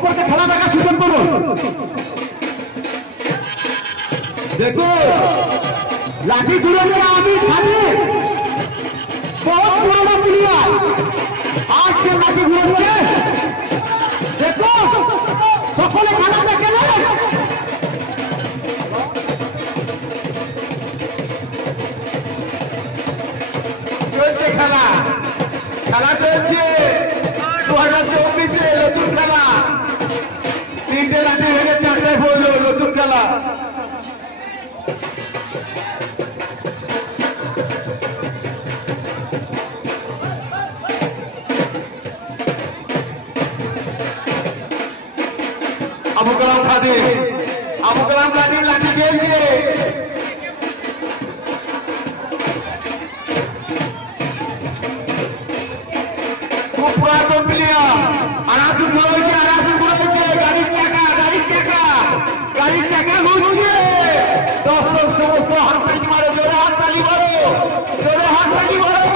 অপরকে খেলা দেখার সুযোগ করুন। দেখো লাঠি ঘুরানোর আমি খালি बहुत पुराना प्लेयर आज से लाठी घुराচ্ছে। देखो সকলে খেলা দেখেন। চলছে খেলা, খেলা চলছে 2024 নতুন খেলা। 3টে লাঠি ভেঙে 4টে পড়লো, নতুন খেলা। আবু কালাম খাদিম লাঠি খেলছে। খুব পুরাতন প্লেয়ার। আরাসুন ঘুরেছে, গাড়ির চাকা ঘুরছে। দর্শক সমস্ত হাততালি মারো, জোরে হাততালি মারো।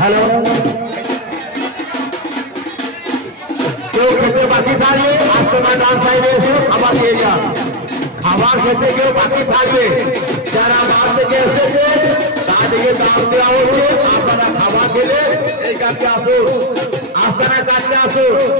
हेलो, क्यों खेते बाकी थाकবে আস্তনা ডান সাইডে এসে খাবার দিয়ে যান। খাবার খেতে কেউ বাকি থাকবে, যারা বাড়ি থেকে এসেছে তাদেরকে দাম দেওয়া হচ্ছে। আপনারা খাবার খেলে এই কাছে আসুন, আস্তানার কাছে আসুন।